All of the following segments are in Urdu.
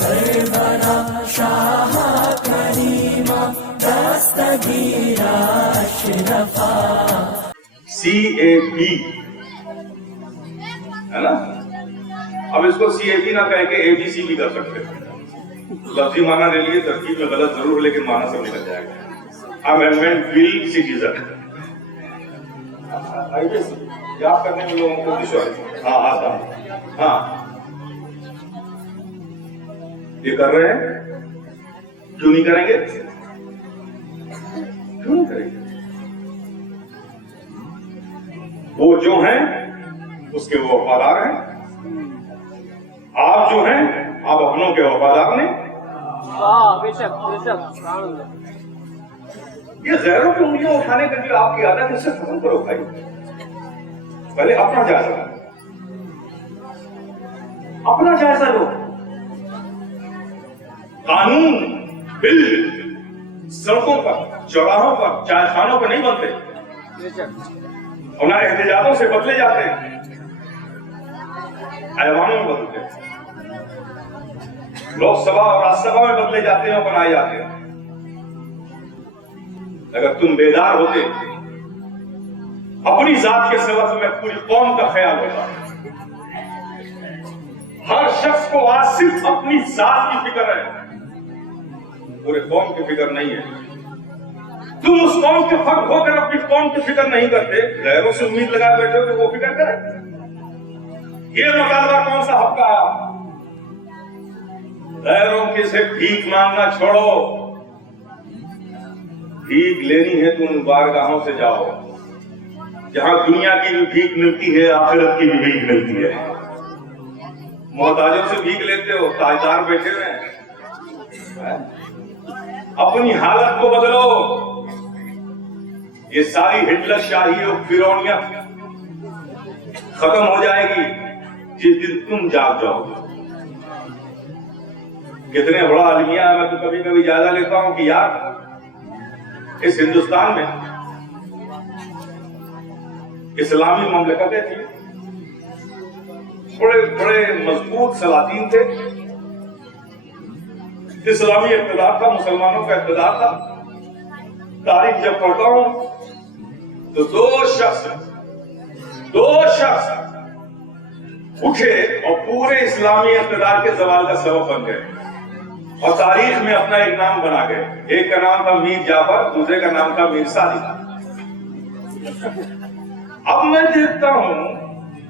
سرورا شاہ کریما دستگیرا اشرفا. CAP ہے نا. اب اس کو CAP نہ کہہ کے ABC بھی کر سکتے ہیں. لفظی معنی لے لیے، ترکیب میں غلط ضرور ہے لیکن معنی سب نکل جائے گا. امینڈمنٹ بل سٹیزن یاد کرنے میں لوگوں کو دشواری. ہاں یہ کر رہے ہیں، کیوں نہیں کریں گے؟ کیوں نہیں کریں گے؟ وہ جو ہیں اس کے وہ وفادار ہیں. آپ جو ہیں آپ اپنوں کے وفادار نہیں. یہ غیروں کی انگلیاں اٹھانے کا جو آپ کی عادت ہے اس سے ختم کرو بھائی. پہلے اپنا جائزہ لو. قانون بل سڑکوں پر، چوراہوں پر، چائے خانوں پر نہیں بنتے اور نہ احتجاجوں سے بدلے جاتے ہیں، ایوانوں میں بدلتے ہیں. لوک سبھا اور راجیہ سبھا میں بدلے جاتے ہیں اور بنائے جاتے ہیں. اگر تم بیدار ہوتے اپنی ذات کے سوا تمہیں پوری قوم کا خیال ہوتا. ہر شخص کو آج صرف اپنی ذات کی فکر ہے، پورے قوم کی فکر نہیں ہے. تم اس قوم کے فرد ہو کر اپنی قوم کی فکر نہیں کرتے، غیروں سے امید لگائے بیٹھے ہو کہ وہ فکر کرے. یہ مطالبہ کون سا حق کا ہے؟ غیروں کے سے بھیک مانگنا چھوڑو. بھیک لینی ہے تو ان بارگاہوں سے جاؤ جہاں دنیا کی بھی بھیک ملتی ہے، آخرت کی بھی بھیک ملتی ہے. محتاجوں سے بھیک لیتے ہو، تاجدار بیٹھے ہوئے ہیں. اپنی حالت کو بدلو. یہ ساری ہٹلر شاہی اور فرعونیت ختم ہو جائے گی جس دن تم جاگ جاؤ گے. کتنے بڑا المیہ ہے. میں تو کبھی کبھی جائزہ لیتا ہوں کہ یار اس ہندوستان میں اسلامی مملکتیں تھیں، بڑے بڑے مضبوط سلاطین تھے، اسلامی اقتدار تھا، مسلمانوں کا اقتدار تھا. تاریخ جب پڑھتا ہوں تو دو شخص اٹھے اور پورے اسلامی اقتدار کے زوال کا سبب بن گئے اور تاریخ میں اپنا ایک نام بنا گئے. ایک کا نام تھا میر جعفر، دوسرے کا نام تھا میر سعدی. اب میں دیکھتا ہوں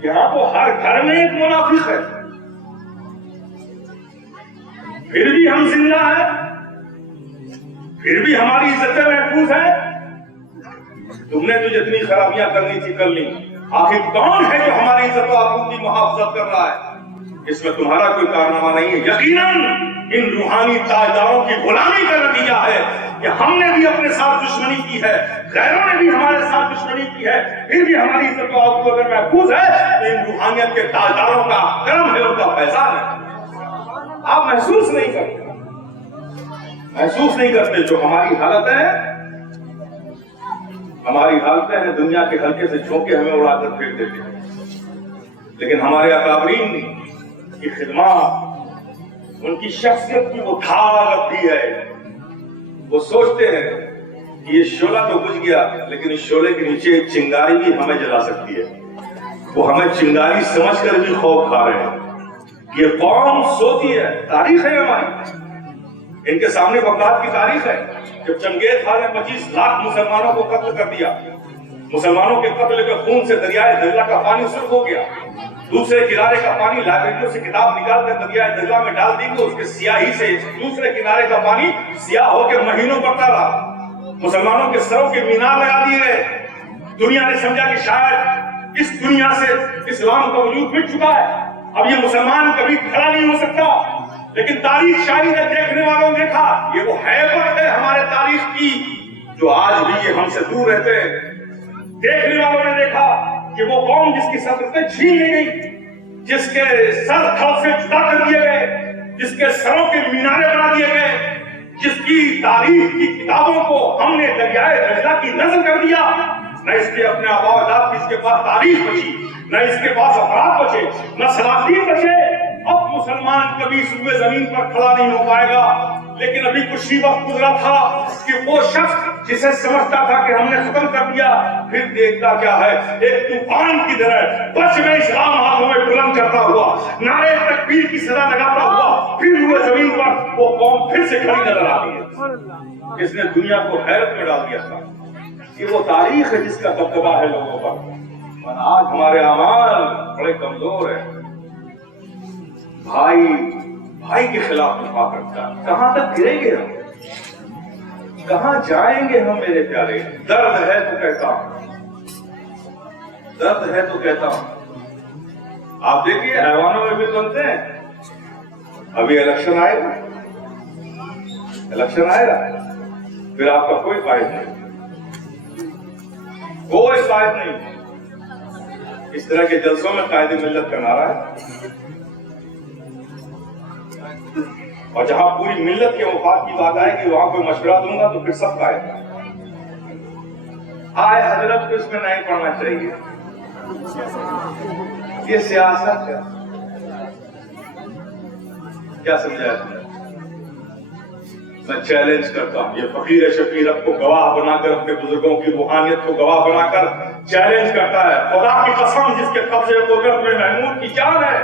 یہاں تو ہر گھر میں ایک منافق ہے، پھر بھی ہم زندہ ہیں، پھر بھی ہماری عزتیں محفوظ ہیں. تم نے تو جتنی خرابیاں کرنی تھی کر لی. آخر کون ہے جو ہماری عزت و آبرو کی محافظت کر رہا ہے؟ اس میں تمہارا کوئی کارنامہ نہیں ہے. یقیناً ان روحانی تاجداروں کی غلامی کا نتیجہ ہے کہ ہم نے بھی اپنے ساتھ دشمنی کی ہے، غیروں نے بھی ہمارے ساتھ دشمنی کی ہے، پھر بھی ہماری عزت و آبرو اگر محفوظ ہے تو ان روحانیت کے تاجداروں کا کرم ہے، ان کا فیضان ہے. آپ محسوس نہیں کرتے جو ہماری حالت ہے. ہماری حالتیں ہیں دنیا کے ہلکے سے جھونکے ہمیں اڑا کر پھینک دیتے ہیں، لیکن ہمارے اکابرین کی خدمات، ان کی شخصیت کی وہ دھاگ ابھی ہے. وہ سوچتے ہیں کہ یہ شعلہ تو بجھ گیا لیکن اس شعلے کے نیچے ایک چنگاری بھی ہمیں جلا سکتی ہے. وہ ہمیں چنگاری سمجھ کر بھی خوف کھا رہے ہیں. یہ قوم سوتی ہے. تاریخ ہے ہماری، ان کے سامنے بغداد کی تاریخ ہے. جب چنگیز خان نے 25 لاکھ مسلمانوں کو قتل کر دیا، مسلمانوں کے قتل کے خون سے دریائے دجلہ کا پانی سرخ ہو گیا. دوسرے کنارے کا پانی لائبریریوں سے کتاب نکال کر دریائے دجلہ میں ڈال دی تو اس کے سیاہی سے دوسرے کنارے کا پانی سیاہ ہو کے مہینوں پڑتا رہا. مسلمانوں کے سروں کے مینار لگا دیے گئے. دنیا نے سمجھا کہ شاید اس دنیا سے اسلام کا وجود مٹ چکا ہے، اب یہ مسلمان کبھی کھڑا نہیں ہو سکتا. لیکن تاریخ شاہی نے دیکھنے والوں نے دیکھا یہ وہ حیبت ہے ہمارے تاریخ کی جو آج بھی یہ ہم سے دور رہتے ہیں. دیکھنے والوں نے دیکھا کہ وہ قوم جس کی سلطنتیں چھین لی گئی، جس کے سر تھل سے جدا کر دیے گئے، جس کے سروں کے مینارے بنا دیے گئے، جس کی تاریخ کی کتابوں کو ہم نے دریائے دجلہ کی نظر کر دیا. نہ اس کے اپنے آباء و اجداد کی اس کے پاس تاریخ بچی، نہ اس کے پاس افراد بچے، نہ سلاطین بچے. اب مسلمان کبھی صبح زمین پر کھڑا نہیں ہو پائے گا، لیکن ابھی کچھ ہی وقت گزرا تھا کہ وہ شخص جسے سمجھتا تھا کہ ہم نے ختم کر دیا، پھر دیکھتا کیا ہے، ایک طوفان کی طرح بچ میں اسلام ہاتھوں میں بلند کرتا ہوا، نعرے تکبیر کی صدا لگاتا ہوا، پھر ہوئے زمین پر وہ قوم پھر سے کھڑی نظر آ رہی ہے۔ اس نے دنیا کو حیرت میں ڈال دیا تھا۔ یہ وہ تاریخ ہے جس کا دبدبا ہے لوگوں پر، اور آج ہمارے اعمال بڑے کمزور ہیں۔ بھائی کے خلاف نفاق رکھتا، کہاں تک گریں گے ہم، کہاں جائیں گے ہم میرے پیارے؟ درد ہے تو کہتا ہوں، درد ہے تو کہتا ہوں۔ آپ دیکھیے ایوانوں میں بل بنتے ہیں، ابھی الیکشن آئے گا، الیکشن آئے گا، پھر آپ کا کوئی قائد نہیں، کوئی قائد نہیں۔ اس طرح کے جلسوں میں قائد ملت کا نعرہ ہے، اور جہاں پوری ملت کے مفاد کی بات آئے کہ وہاں کوئی مشورہ دوں گا تو پھر سب قائد ہے۔ آئے حضرت کو اس میں نہیں پڑھنا چاہیے، یہ سیاست ہے، کیا سمجھایا تم نے؟ میں چیلنج کرتا ہوں، یہ فقیر شفیع رب کو گواہ بنا کر، اپنے بزرگوں کی روحانیت کو گواہ بنا کر چیلنج کرتا ہے، خدا کی قسم جس کے قبضے قدرت میں محمود کی جان ہے،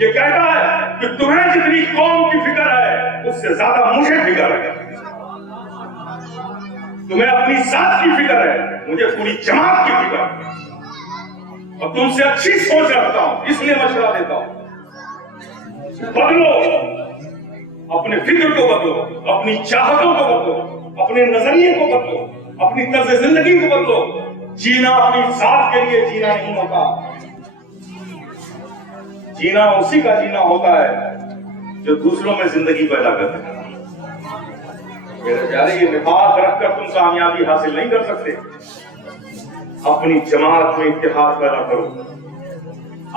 یہ کہتا ہے کہ تمہیں جتنی قوم کی فکر ہے اس سے زیادہ مجھے فکر ہے، تمہیں اپنی ذات کی فکر ہے، مجھے پوری جماعت کی فکر ہے، اور تم سے اچھی سوچ رکھتا ہوں، اس لیے مشورہ دیتا ہوں، بدلو، اپنے فکر کو بدلو، اپنی چاہتوں کو بدلو، اپنے نظریے کو بدلو، اپنی طرز زندگی کو بدلو۔ جینا اپنی ذات کے لیے جینا نہیں ہوتا، جینا اسی کا جینا ہوتا ہے جو دوسروں میں زندگی پیدا کرتے ہیں۔ میرے پیارے، یہ نفاق رکھ کر تم کامیابی حاصل نہیں کر سکتے۔ اپنی جماعت میں اتحاد پیدا کرو،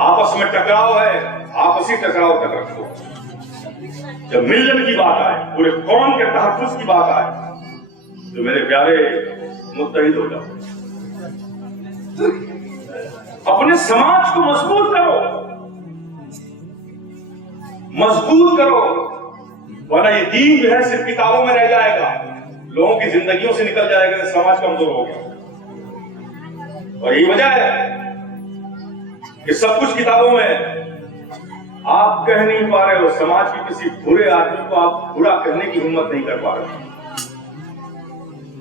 آپس میں ٹکراؤ ہے، آپسی ٹکراؤ تک رکھو۔ جب ملت کی بات آئے، پورے قوم کے تحفظ کی بات آئے، تو میرے پیارے متحد ہو جاؤ، اپنے سماج کو مضبوط کرو، مضبوط کرو، ورنہ یہ دین جو ہے صرف کتابوں میں رہ جائے گا، لوگوں کی زندگیوں سے نکل جائے گا، سماج کمزور ہو گیا۔ اور یہی وجہ ہے کہ سب کچھ کتابوں میں، آپ کہہ نہیں پا رہے ہو، سماج کے کسی برے آدمی کو آپ برا کہنے کی ہمت نہیں کر پا رہے،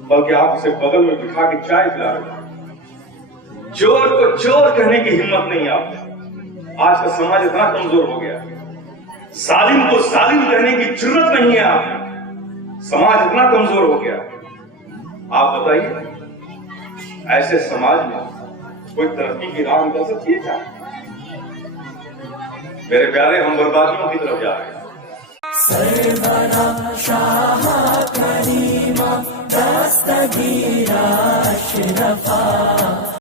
بلکہ آپ اسے بغل میں بٹھا کے چائے پلا رہے، چور کو چور کہنے کی ہمت نہیں آپ میں۔ آج کا سماج اتنا کمزور ہو گیا، ظالم کو ظالم کہنے کی جرت نہیں ہے آپ میں، سماج اتنا کمزور ہو گیا۔ آپ بتائیے ایسے سماج میں کوئی ترقی کی راہ نکل سکتی ہے کیا؟ میرے پیارے، ہم بربادیوں کی طرف جا رہے ہیں۔ سرورا شاہ کریمہ دستگیر اشرفا